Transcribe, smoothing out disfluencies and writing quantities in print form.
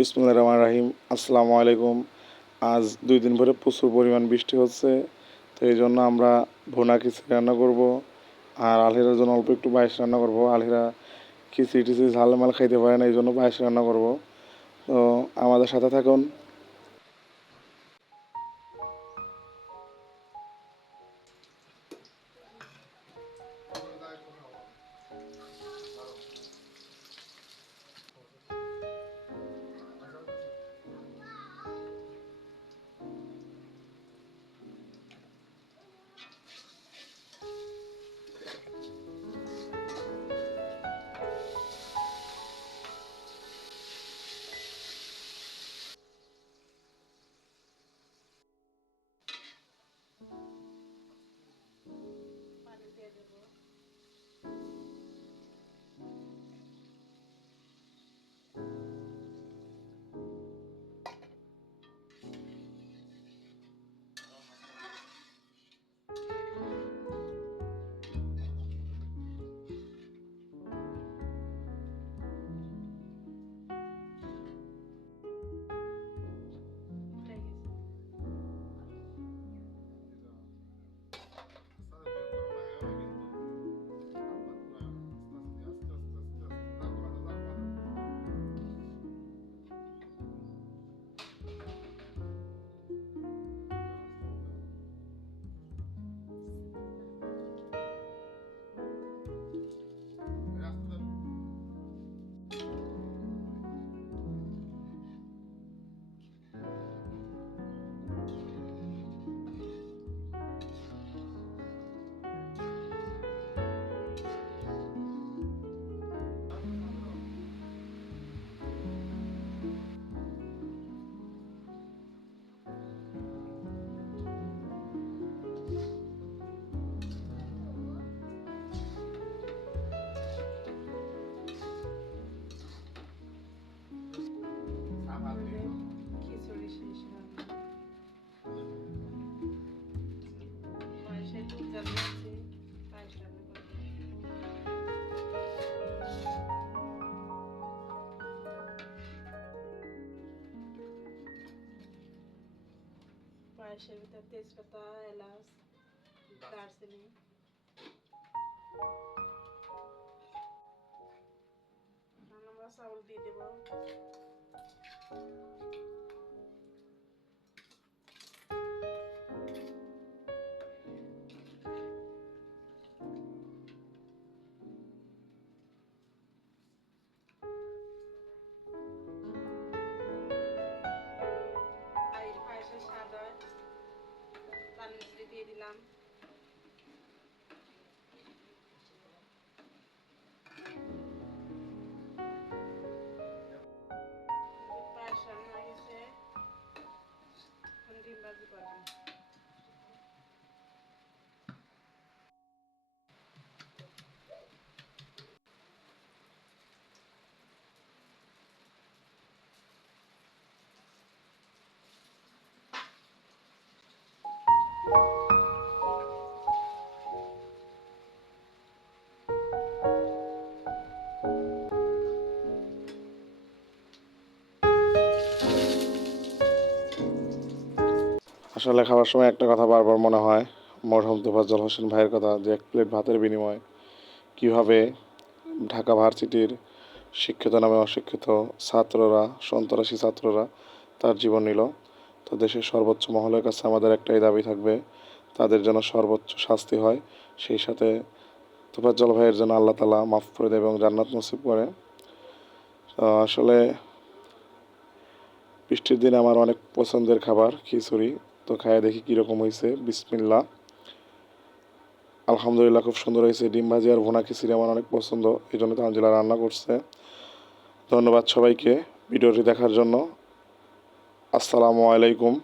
বিসমিল্লাহির রহমানির রহিম। আসসালামু আলাইকুম। আজ ২ দিন ধরে প্রচুর পরিমাণ বৃষ্টি হচ্ছে, তো এই জন্য আমরা ভুনা খিচুড়ি রান্না করব। আর আলহিরার জন্য অল্প একটু পায়েস রান্না করব। আলহিরা খিচুড়ি টিচুড়ি ঝালমাল খাইতে পারে না, এই জন্য পায়েস রান্না করব। তো আমাদের সাথে থাকুন। খিচুড়ি শেষ রান্না পায়েসের দুধ জাল দিচ্ছি, পায়েস রান্না করবো। পায়েসের ভিতর তেজপাতা, এলাচ, দারচিনি, আমরা চাউল দিয়ে দেবো। পায়েসের স্বাদ হয়, তার মিশ্রি দিয়ে দিলাম। পায়েস রান্না হয়ে গেছে, এখন ডিম ভাজি করবো। আসলে খাওয়ার সময় একটা কথা বারবার মনে হয়, মরহুম তোফাজ্জল হোসেন ভাইয়ের কথা, যে এক প্লেট ভাতের বিনিময়ে কীভাবে ঢাকা ভার্সিটির শিক্ষিত নামে অশিক্ষিত ছাত্ররা, সন্ত্রাসী ছাত্ররা তার জীবন নিল। তো দেশের সর্বোচ্চ মহলের কাছে আমাদের একটাই দাবি থাকবে, তাদের যেন সর্বোচ্চ শাস্তি হয়। সেই সাথে তোফাজ্জল ভাইয়ের জন্য আল্লাহ তাআলা মাফ করে দেয় এবং জান্নাত নসিব করে। আসলে বৃষ্টির দিনে আমার অনেক পছন্দের খাবার খিচুড়ি। তো খাইয়ে দেখি কীরকম হয়েছে। বিসমিল্লাহ। আলহামদুলিল্লাহ, খুব সুন্দর হয়েছে। ডিম ভাজি আর ভুনা খিচুড়ি আমার অনেক পছন্দ, এই জন্য তানজিলা রান্না করছে। ধন্যবাদ সবাইকে ভিডিওটি দেখার জন্য। আসসালামু আলাইকুম।